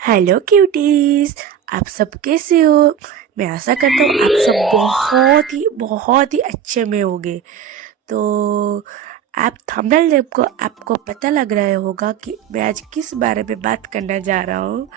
Hello cuties. आप सब कैसे हो? मैं आशा करता हूँ आप सब बहुत ही अच्छे में होगे। तो आप थंबनेल देख को आपको पता लग रहा होगा कि मैं आज किस बारे में बात करने जा रहा हूँ।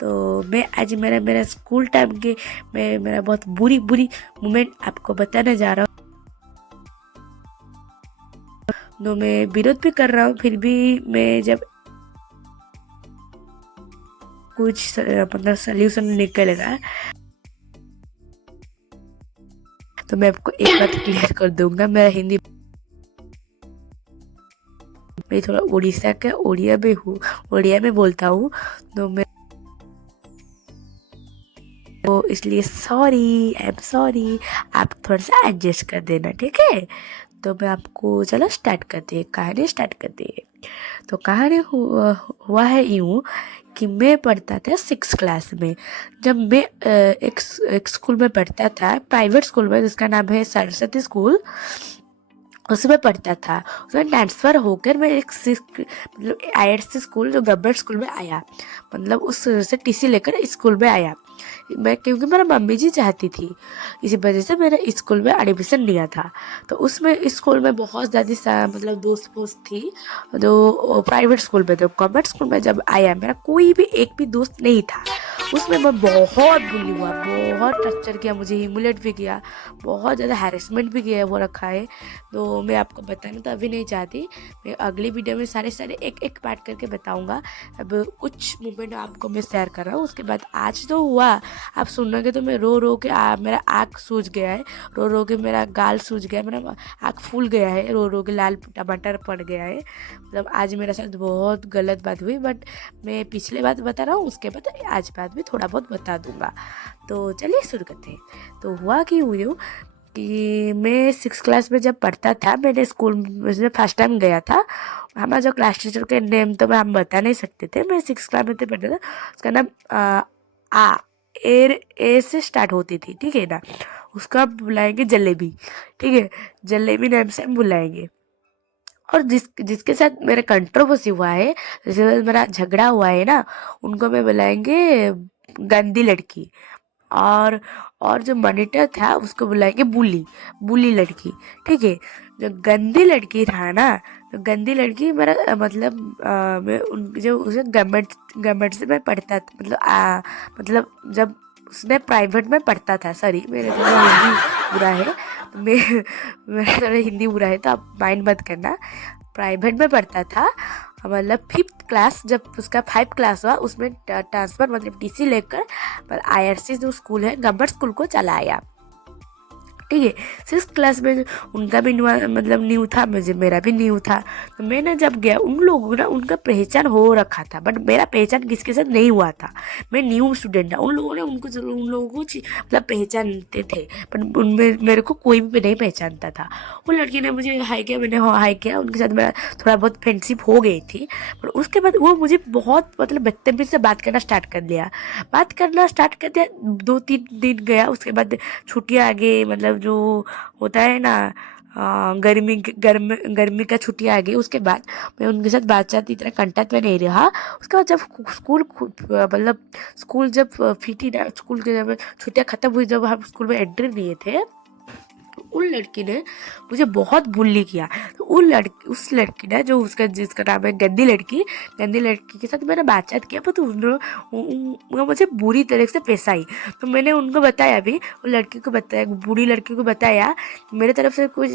तो मैं आज मेरा मेरा स्कूल टाइम के मैं मेरा बहुत बुरी बुरी मोमेंट आपको बताने जा रहा हूँ। तो मैं विरोध भी कर रहा हूँ, फिर भी मैं जब कुछ मतलब सोल्यूशन निकलेगा तो मैं आपको एक बात क्लियर कर दूंगा। मेरा हिंदी, मैं थोड़ा उड़ीसा का उड़िया में हूँ, उड़िया में बोलता हूँ। तो मैं तो इसलिए सॉरी, आई एम सॉरी। आप थोड़ा सा एडजस्ट कर देना, ठीक है? तो मैं आपको चलो स्टार्ट करते हैं, कहानी स्टार्ट करते हैं। तो कहानी हुआ है यूँ कि मैं पढ़ता था 6 क्लास में। जब मैं एक स्कूल में पढ़ता था, प्राइवेट स्कूल में, जिसका नाम है सरस्वती स्कूल, उसमें पढ़ता था। उसमें ट्रांसफ़र होकर मैं एक मतलब IIT स्कूल, जो गवर्नमेंट स्कूल में आया, मतलब उस से टीसी लेकर स्कूल में आया मैं, क्योंकि मेरा मम्मी जी चाहती थी, इसी वजह से मैंने स्कूल में एडमिशन लिया था। तो उसमें स्कूल में बहुत ज़्यादा मतलब दोस्त वोस्त थी जो प्राइवेट स्कूल में थे। गवर्नमेंट स्कूल में जब आया मेरा कोई भी एक भी दोस्त नहीं था। उसमें मैं बहुत बुली हुआ, बहुत टर्चर किया, मुझे ह्यूमिलेट भी किया, बहुत ज़्यादा हैरेसमेंट भी किया, वो रखा है। तो मैं आपको बताना तो अभी नहीं चाहती, मैं अगली वीडियो में सारे सारे एक एक पार्ट करके बताऊंगा। अब कुछ मोमेंट आपको मैं शेयर कर रहा हूँ, उसके बाद आज तो हुआ, आप सुनोगे तो मैं रो रो के मेरा आँख सूज गया है, रो रो के मेरा गाल सूज गया है, मेरा आँख फूल गया है, रो रो के लाल टमाटर पड़ गया है। मतलब आज मेरे साथ बहुत गलत बात हुई, बट मैं पिछले बात बता रहा हूँ, उसके बाद आज बात भी थोड़ा बहुत बता दूंगा। तो चलिए शुरू करते हैं। तो हुआ कि हुई कि मैं 6 क्लास में जब पढ़ता था, मैंने स्कूल में फर्स्ट टाइम गया था। हमारा जो क्लास टीचर के नेम तो हम बता नहीं सकते थे, मैं 6 क्लास में पढ़ता था। उसका नाम आ ए से स्टार्ट होती थी, ठीक है ना? उसका बुलाएंगे जलेबी, ठीक है? जलेबी नाम से हम बुलाएंगे। और जिसके साथ मेरा कंट्रोवर्सी हुआ है, जिसके साथ मेरा झगड़ा हुआ है ना, उनको मैं बुलाएंगे गंदी लड़की। और जो मॉनिटर था उसको बुलाएंगे बुली, बुली लड़की, ठीक है? जो गंदी लड़की था ना, तो गंदी लड़की मेरा मतलब मैं उन जो उसे गवर्नमेंट से मैं पढ़ता था, मतलब जब उसने प्राइवेट में पढ़ता था, सॉरी मेरे थोड़ा हिंदी बुरा है, तो मैं मेरा थोड़ा हिंदी बुरा है तो आप माइंड मत करना। प्राइवेट में पढ़ता था, मतलब 5th क्लास, जब उसका 5 क्लास हुआ उसमें ट्रांसफ़र मतलब टीसी लेकर पर IRC जो स्कूल है गवर्नमेंट स्कूल को चला आया, ठीक है? 6 क्लास में उनका भी मतलब न्यू था, मुझे मेरा भी न्यू था। तो मैंने जब गया, उन लोगों ना उनका पहचान हो रखा था, बट मेरा पहचान किसके साथ नहीं हुआ था। मैं न्यू स्टूडेंट था, उन लोगों ने उनको जरूर उन लोगों को मतलब पहचानते थे, पर उनमें मेरे को कोई भी नहीं पहचानता था। वो लड़की ने मुझे हाई किया, मैंने हाई किया, उनके साथ मेरा थोड़ा बहुत फ्रेंडशिप हो गई थी। पर उसके बाद वो मुझे बहुत मतलब बदतमीजी से बात करना स्टार्ट कर दिया, बात करना स्टार्ट कर दिया। 2-3 दिन गया, उसके बाद छुट्टियाँ आ गई, मतलब जो होता है ना, गर्मी का छुट्टियाँ आ गई। उसके बाद मैं उनके साथ बातचीत इतना कांटेक्ट में नहीं रहा। उसके बाद जब मतलब स्कूल जब फीटी ना, स्कूल के जब छुट्टियाँ खत्म हुई, जब हम स्कूल में एंट्री लिए थे, तो उन लड़की ने मुझे बहुत बुल्ली किया। तो उस लड़की ने, जो उसका जिसका नाम है गंदी लड़की के साथ मैंने बातचीत किया, पर तो उन्होंने मुझे बुरी तरह से पेश आई। तो मैंने उनको बताया भी, वो लड़की को बताया, बुरी लड़की को बताया कि मेरे तरफ से कुछ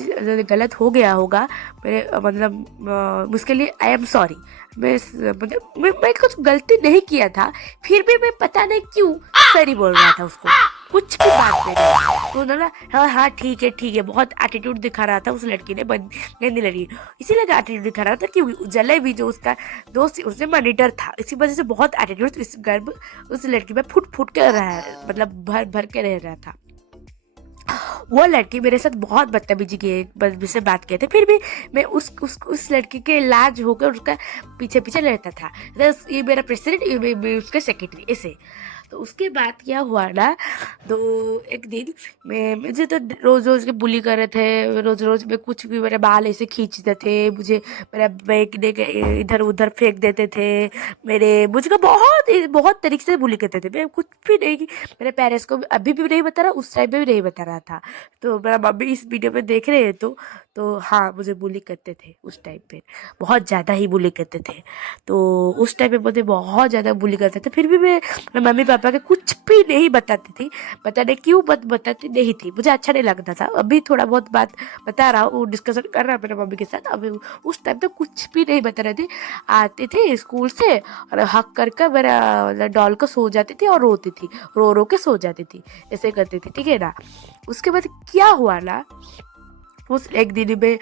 गलत हो गया होगा, मेरे मतलब उसके लिए आई एम सॉरी। मतलब मैं कुछ गलती नहीं किया था, फिर भी मैं पता नहीं क्यों सॉरी बोल रहा था उसको, कुछ भी बात पे नहीं। तो उन्होंने हाँ हाँ ठीक है, बहुत एटीट्यूड दिखा रहा था उस लड़की ने, गंदी लड़की, इसीलिए एटीट्यूड दिखा रहा था क्योंकि जले भी जो उसका दोस्त उसने मॉनिटर था, इसी वजह से बहुत एटीट्यूड इस गर्भ उस लड़की में फुट फुट के रहा, मतलब भर भर के रह रहा था। वो लड़की मेरे साथ बहुत बदतमीजी की से बात किए थे, फिर भी मैं उस लड़की के लाज होकर उसका पीछे पीछे रहता था। ये मेरा प्रेसिडेंट, ये उसका सेक्रेटरी, ऐसे। तो उसके बाद क्या हुआ ना, तो एक दिन मुझे तो रोज़ रोज़ के बुली कर रहे थे, रोज़ रोज़ में कुछ भी मेरे बाल ऐसे खींचते थे, मुझे मेरा बैग दे के इधर उधर फेंक देते थे, मुझको बहुत बहुत तरीके से बुली करते थे। मैं कुछ भी नहीं, मेरे पेरेंट्स को अभी भी नहीं बता रहा, उस टाइम पे भी नहीं बता रहा था। तो मेरा मम्मी इस वीडियो में देख रहे हैं तो हाँ, मुझे बुली करते थे उस टाइम पे, बहुत ज़्यादा ही बुली करते थे। तो उस टाइम पे मुझे बहुत ज़्यादा बुली करते थे, फिर भी मैं मम्मी पापा के कुछ भी नहीं बताती थी। पता नहीं क्यों बताती नहीं थी, मुझे अच्छा नहीं लगता था। अभी थोड़ा बहुत बात बता रहा हूँ, डिस्कशन कर रहा हूँ मेरे मम्मी के साथ। अभी उस टाइम तो कुछ भी नहीं बता रहे थे। आते थे स्कूल से और हक करके मेरा डॉल को सो जाती थी और रोती थी, रो रो के सो जाती थी, ऐसे करती थी, ठीक है ना। उसके बाद क्या हुआ ना, उस एक दिन में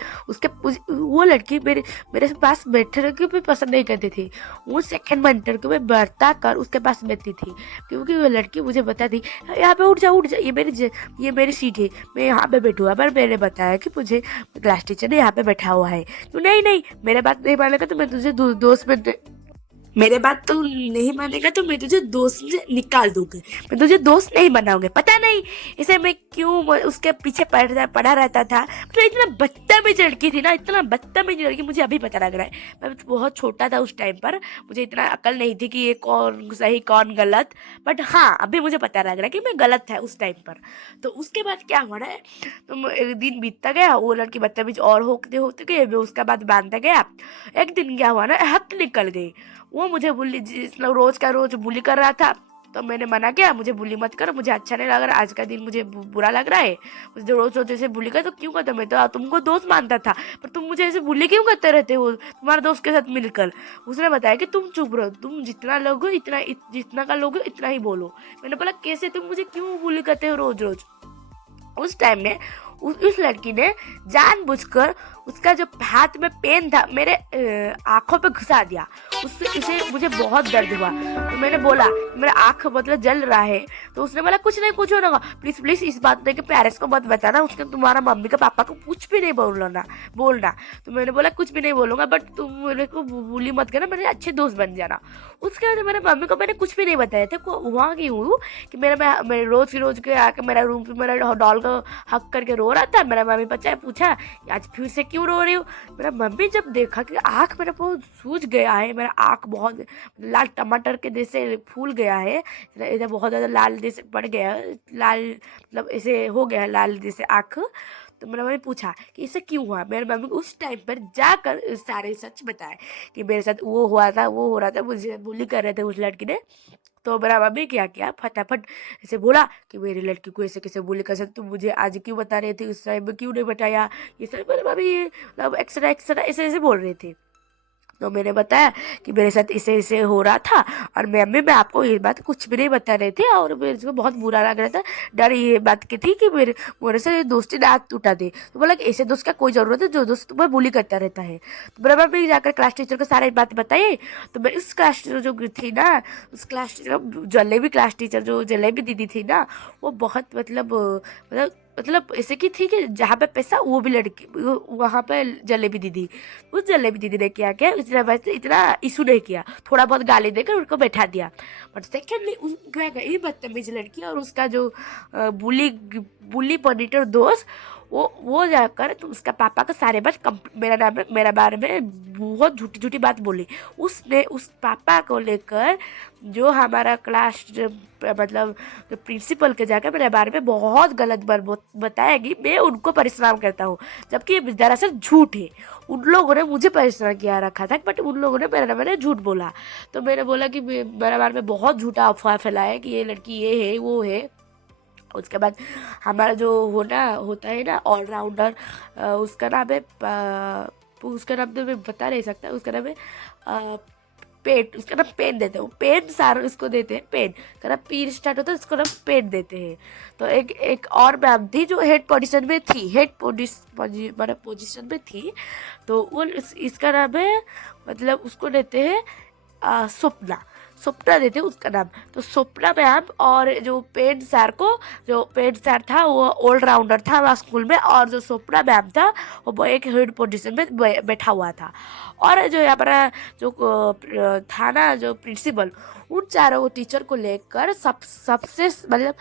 वो लड़की मेरे पास बैठने को भी पसंद नहीं करती थी। वो सेकंड मंटर को मैं बर्ता कर उसके पास बैठती थी, क्योंकि वो लड़की मुझे बताती, यहाँ पे उठ जा, ये मेरी सीट है, मैं यहाँ पे बैठूँगा। पर मैंने बताया कि मुझे क्लास टीचर ने यहाँ पे बैठा हुआ है। तो नहीं, मेरे बात नहीं मानेगा तो मैं तुझे दोस्त में मेरे बात तो नहीं मानेगा तो मैं तुझे दोस्त से निकाल दूंगी, मैं तुझे दोस्त नहीं बनाऊंगी। पता नहीं इसे मैं क्यों उसके पीछे पड़ा रहता था। तो इतना बदतमीज लड़की थी ना, इतना बदतमीज लड़की, मुझे अभी पता लग रहा है। मैं बहुत छोटा था उस टाइम पर, मुझे इतना अकल नहीं थी कि ये कौन सही कौन गलत। बट हाँ, अभी मुझे पता लग रहा है कि मैं गलत था उस टाइम पर। तो उसके बाद क्या हो रहा है, तो एक दिन बीतता गया, वो लड़की बदतमीज और होते होते गए, मैं उसका बाद बांधता गया। एक दिन क्या हुआ ना, हक निकल गई। वो मुझे रोज का रोज बुली कर रहा था। तो मैंने मना किया, मुझे बुली मत करो, मुझे अच्छा नहीं लग रहा, आज का दिन मुझे बुरा लग रहा है। मुझे रोज रोज ऐसे बुली कर तो क्यों करते, मैं तो तुमको दोस्त मानता था, पर तुम मुझे ऐसे बुली क्यों करते रहते हो तुम्हारे दोस्त के साथ मिलकर। उसने बताया कि तुम चुप रहो, तुम जितना लोगे जितना का लोगे इतना ही बोलो। मैंने बोला कैसे, तुम मुझे क्यों बुली करते हो रोज रोज। उस टाइम में उस लड़की ने जानबूझकर उसका जो हाथ में पेन था मेरे आंखों पे घुसा दिया। उसे मुझे बहुत दर्द हुआ। तो मैंने बोला मेरा आंख मतलब जल रहा है। तो उसने बोला कुछ नहीं, कुछ होगा, प्लीज प्लीज इस बात के पेरेंट्स को मत बताना, उसके तुम्हारा मम्मी का पापा को कुछ भी नहीं बोलना। तो मैंने बोला कुछ भी नहीं बोलूंगा, बट तुम मेरे को बुली मत करना, मेरे अच्छे दोस्त बन जाना। उसके बाद मेरे मम्मी को मैंने कुछ भी नहीं बताया था। वहाँ की हूँ कि मेरे रोज के आके मेरा रूम पे मेरा डॉल को हक करके रो रहा था। मेरा मम्मी बच्चा पूछा आज फिर से क्यों रो रही हो। मेरा मम्मी जब देखा कि आँख मेरा बहुत सूज गया है, मेरा आँख बहुत लाल टमाटर के जैसे फूल गया है, इधर बहुत ज़्यादा लाल जैसे पड़ गया है, लाल मतलब ऐसे हो गया है लाल जैसे आँख। तो मेरा मम्मी पूछा कि इसे क्यों हुआ। मेरे मम्मी को उस टाइम पर जाकर सारे सच बताए कि मेरे साथ वो हुआ था, वो हो रहा था, मुझे बुली कर रहे थे उस लड़की ने। तो मेरा मम्मी क्या किया, फटाफट ऐसे बोला कि मेरी लड़की को ऐसे कैसे बोली कर सकते, तुम मुझे आज क्यों बता रहे थे, उस टाइम में क्यों नहीं बताया। ये सब मेरे मम्मी मतलब एक्स्ट्रा एक्स्ट्रा ऐसे ऐसे बोल रहे थे। तो मैंने बताया कि मेरे साथ इसे इसे हो रहा था, और मैं आपको ये बात कुछ भी नहीं बता रहे थे, और मेरे को बहुत बुरा लग रहा था। डर ये बात की थी कि मेरे से दोस्ती ना टूटा दे। तो बोला कि ऐसे दोस्त का कोई ज़रूरत है जो दोस्त तुम्हें बुली करता रहता है। तो बराबर में जाकर क्लास टीचर को सारी बात बताई। तो मैं इस क्लास टीचर जो थी ना, उस class teacher jalebi class teacher जो जलेबी दीदी थी ना, वो बहुत मतलब ऐसे की थी कि जहाँ पे पैसा वो भी लड़की, वहाँ पे जलेबी दीदी। उस जलेबी दीदी ने क्या किया, इतना इशू नहीं किया, थोड़ा बहुत गाली देकर उनको बैठा दिया। बट सेकेंडली ये बदतमीज लड़की और उसका जो बुली पॉनिटर दोस्त, वो जाकर तो उसका पापा का सारे बात मेरा बारे में बहुत झूठी झूठी बात बोली। उसने उस पापा को लेकर जो हमारा क्लास मतलब जो प्रिंसिपल के जाकर मेरे बारे में बहुत गलत बात बताएगी। मैं उनको परेशान करता हूँ, जबकि ये दरअसल झूठ है। उन लोगों ने मुझे परेशान किया रखा था, बट उन लोगों ने मेरे बारे में झूठ बोला। तो मैंने बोला कि मेरे बारे में बहुत झूठा अफवाह फैलाया कि ये लड़की ये है वो है। उसके बाद हमारा जो होता है ना ऑलराउंडर, उसका नाम है उसका नाम तो मैं बता नहीं सकता, उसका नाम है पेन। उसका नाम पेन देते हैं, पेन सारा उसको देते हैं, पेन का नाम पी स्टार्ट होता है, उसको नाम पेन देते हैं। तो एक और मैम थी जो हेड पोजीशन में थी, पोजीशन में थी। तो वो इसका नाम है मतलब उसको देते हैं स्वप्ना। स्वप्ना देते उसका नाम। तो स्वप्ना मैम और जो पेन सर था वो ऑलराउंडर था वहाँ स्कूल में, और जो स्वप्ना मैम था वो एक हेड पोजीशन में बैठा हुआ था। और जो हमारा जो था ना जो प्रिंसिपल, उन चारों टीचर को लेकर सबसे मतलब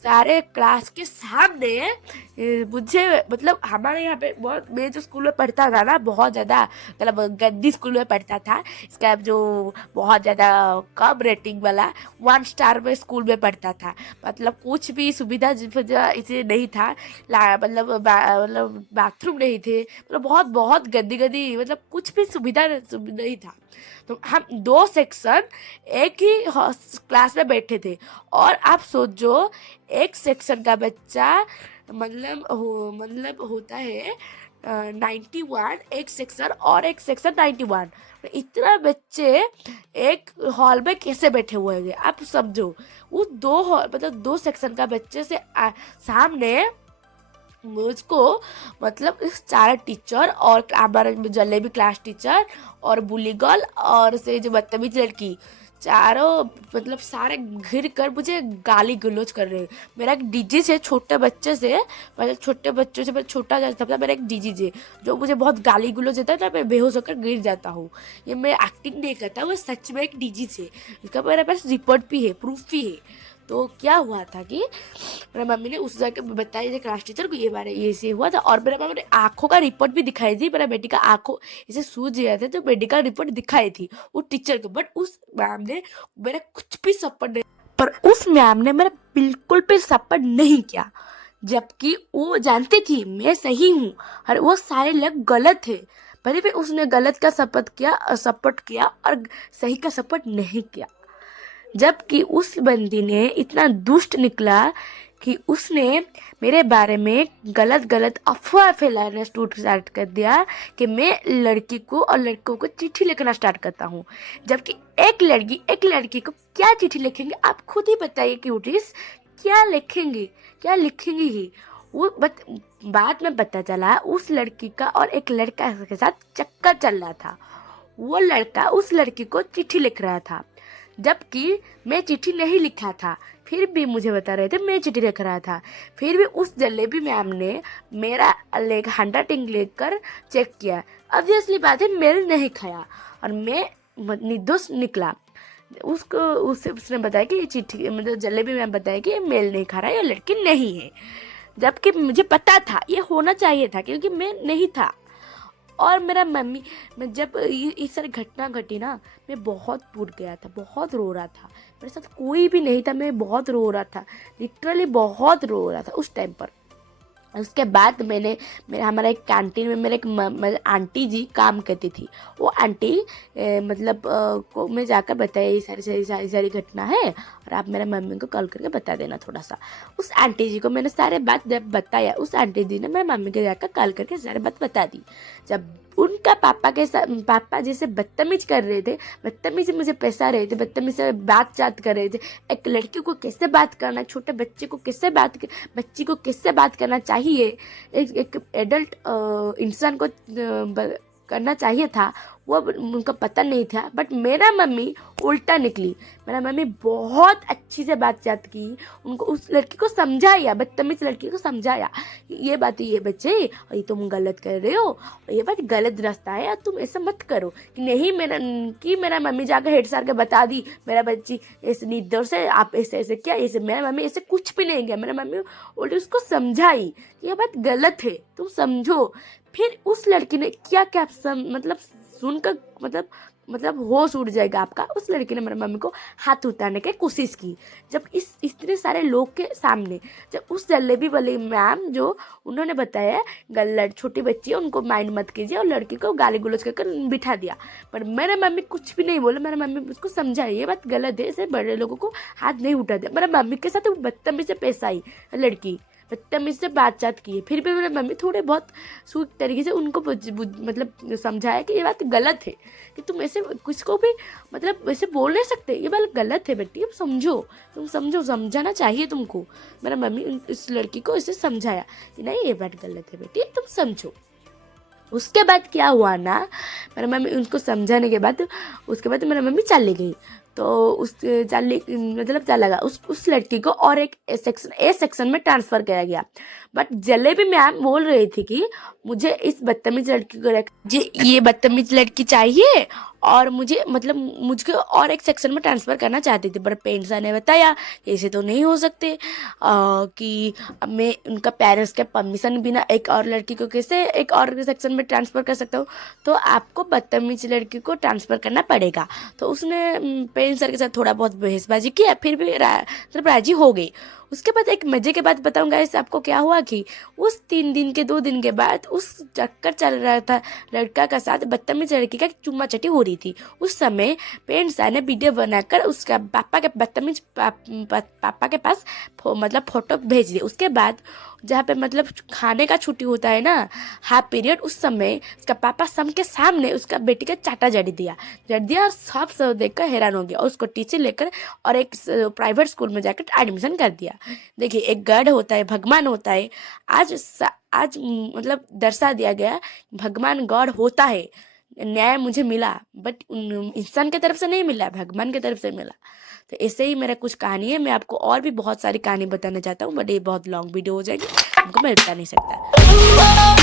सारे क्लास के सामने मुझे मतलब हमारे यहाँ पे बहुत, मैं जो स्कूल में पढ़ता था ना बहुत ज़्यादा मतलब गंदी स्कूल में पढ़ता था, इसका जो बहुत ज़्यादा कम रेटिंग वाला 1 स्टार में स्कूल में पढ़ता था। मतलब कुछ भी सुविधा इसे नहीं था, मतलब बाथरूम नहीं थे, मतलब बहुत बहुत गंदी गंदी, मतलब कुछ भी सुविधा नहीं था। तो हम 2 सेक्शन एक ही क्लास में बैठे थे, और आप सोचो एक सेक्शन का बच्चा मतलब होता है 91, एक सेक्शन और एक सेक्शन 91, तो इतना बच्चे एक हॉल में कैसे बैठे हुए हैं आप समझो। उस दो हॉल मतलब 2 सेक्शन का बच्चे से सामने मुझको मतलब इस 4 टीचर और हमारे जलेबी क्लास टीचर और बुली गर्ल और से जो बदतमीज लड़की, चारों मतलब सारे घिर कर मुझे गाली गलौज कर रहे हैं। मेरा एक डीजी से छोटे बच्चे से मतलब छोटे बच्चों से मैं छोटा जाता था, मेरा एक डीजी से जो मुझे बहुत गाली गलौज देता है ना, मैं बेहोश होकर गिर जाता हूँ। ये मैं एक्टिंग नहीं करता, वो सच में एक डीजी से, इसका मेरे पास रिपोर्ट भी है, प्रूफ भी है। तो क्या हुआ था कि मेरा मम्मी ने उस जाके बताया क्लास टीचर को ये बारे ये से हुआ था, और मेरा मम्मी ने आंखों का रिपोर्ट भी दिखाई थी, मेरा बेटी का आंखों इसे सूज गया था तो मेडिकल रिपोर्ट दिखाई थी उस टीचर को। बट उस मैम ने मेरा कुछ भी सपोर्ट नहीं, पर उस मैम ने मेरा बिल्कुल भी सपोर्ट नहीं किया, जबकि वो जानती थी मैं सही हूँ और वो सारे लोग गलत थे। पर भी उसने गलत का सपोर्ट किया और सही का सपोर्ट नहीं किया। जबकि उस बंदी ने इतना दुष्ट निकला कि उसने मेरे बारे में गलत गलत अफवाह फैलाना स्टार्ट कर दिया कि मैं लड़की को और लड़कों को चिट्ठी लिखना स्टार्ट करता हूँ। जबकि एक लड़की को क्या चिट्ठी लिखेंगे आप खुद ही बताइए क्यूटीज, क्या लिखेंगे ही वो बाद में पता चला उस लड़की का और एक लड़का के साथ चक्कर चल रहा था। वो लड़का उस लड़की को चिट्ठी लिख रहा था, जबकि मैं चिट्ठी नहीं लिखा था, फिर भी मुझे बता रहे थे मैं चिट्ठी लिख रहा था। फिर भी उस जलेबी मैम ने मेरा हैंडराइटिंग लेकर चेक किया। ऑब्वियसली बात है मेल नहीं खाया और मैं निर्दोष निकला। उसने बताया कि ये चिट्ठी मतलब जलेबी मैम बताया कि ये मेल नहीं खा रहा है, ये लड़की नहीं है, जबकि मुझे पता था ये होना चाहिए था क्योंकि मैं नहीं था। और मेरा मम्मी, मैं जब ये सारी घटना घटी ना, मैं बहुत टूट गया था, बहुत रो रहा था, मेरे साथ कोई भी नहीं था, मैं बहुत रो रहा था, लिटरली बहुत रो रहा था उस टाइम पर। उसके बाद हमारा एक कैंटीन में मेरे एक आंटी जी काम करती थी। वो आंटी को मैं जाकर बताया ये सारी घटना है और आप मेरे मम्मी को कॉल करके बता देना थोड़ा सा। उस आंटी जी को मैंने सारे बात जब बताया, उस आंटी जी ने मेरे मम्मी को जाकर कॉल करके सारी बात बता दी। जब उनका पापा जैसे बदतमीज कर रहे थे, बदतमीज मुझे पैसा रहे थे, बदतमीज से बात कर रहे थे, एक लड़की को कैसे बात करना, छोटे बच्ची को कैसे बात करना चाहिए, एक एडल्ट इंसान को करना चाहिए था, वो उनको पता नहीं था। बट मेरा मम्मी उल्टा निकली, मेरा मम्मी बहुत अच्छी से बातचीत की, उनको उस लड़की को समझाया, बदतमीज लड़की को समझाया ये बात, ये बच्चे ये तुम गलत कर रहे हो, ये बात गलत रास्ता है, तुम ऐसा मत करो। कि नहीं मेरा मम्मी जाकर हेड सर के बता दी मेरा बच्ची ऐसे निर्दोष है, आप ऐसे क्या, ऐसे मेरा मम्मी ऐसे कुछ भी नहीं किया। मेरा मम्मी उल्टी उसको समझाई ये बात गलत है, तुम समझो। फिर उस लड़की ने क्या मतलब सुनकर मतलब होश उड़ जाएगा आपका। उस लड़की ने मेरे मम्मी को हाथ उतारने की कोशिश की, जब इतने सारे लोग के सामने, जब उस जलेबी वाली मैम जो उन्होंने बताया छोटी बच्ची है उनको माइंड मत कीजिए, और लड़की को गाली गलौज कर बिठा दिया। पर मेरे मम्मी कुछ भी नहीं बोले, मेरे मम्मी उसको समझाई ये बात गलत है, ऐसे बड़े लोगों को हाथ नहीं उठा दिया। मेरे मम्मी के साथ बदतमीजी से पेश आई, लड़की बदतमीज से बातचीत की है, फिर भी मेरे मम्मी थोड़े बहुत सूट तरीके से उनको मतलब समझाया कि ये बात गलत है, कि तुम ऐसे किसको भी मतलब वैसे बोल नहीं सकते, ये बात गलत है बेटी, तुम समझो, समझाना चाहिए तुमको। मेरा मम्मी इस लड़की को ऐसे समझाया कि नहीं ये बात गलत है बेटी, तुम समझो। उसके बाद क्या हुआ ना, मेरा मम्मी उनको समझाने के बाद उसके बाद मेरा मम्मी चली गई। तो उस मतलब क्या लगा उस लड़की को और एक ए सेक्शन में ट्रांसफ़र किया गया। बट जलेबी मैम बोल रही थी कि मुझे इस बदतमीज लड़की को ये बदतमीज लड़की चाहिए और मुझे मतलब मुझको और एक सेक्शन में ट्रांसफ़र करना चाहती थी। पर पेरेंट्स सर ने बताया ऐसे तो नहीं हो सकते कि मैं उनका पेरेंट्स के परमिशन बिना एक और लड़की को कैसे एक और सेक्शन में ट्रांसफ़र कर सकता हूँ, तो आपको बदतमीज लड़की को ट्रांसफ़र करना पड़ेगा। तो उसने पेरेंट्स सर के साथ थोड़ा बहुत बहसबाजी किया, फिर भी मतलब राजी हो गई। उसके बाद एक मज़े के बात बताऊँगा इस आपको क्या हुआ कि उस 2 दिन के बाद उस चक्कर चल रहा था लड़का का साथ बदतमीज लड़की का चुम्मा चटी हो रही थी। उस समय पेरेंट्स ने वीडियो बनाकर उसका पापा के बदतमीज पापा के पास मतलब फ़ोटो भेज दिए। उसके बाद जहाँ पे मतलब खाने का छुट्टी होता है ना, हाफ पीरियड, उस समय उसका पापा सबके सामने उसका बेटी का चाटा जड़ दिया और सब देखकर हैरान हो गया और उसको टीचर लेकर और एक प्राइवेट स्कूल में जाकर एडमिशन कर दिया। देखिए एक गॉड होता है, भगवान होता है। आज मतलब दर्शा दिया गया भगवान गॉड होता है। न्याय मुझे मिला बट इंसान की तरफ से नहीं मिला, भगवान की तरफ से मिला। तो ऐसे ही मेरा कुछ कहानी है। मैं आपको और भी बहुत सारी कहानी बताना चाहता हूँ बट ये बहुत लॉन्ग वीडियो हो जाएगी, हमको मैं बता नहीं सकता।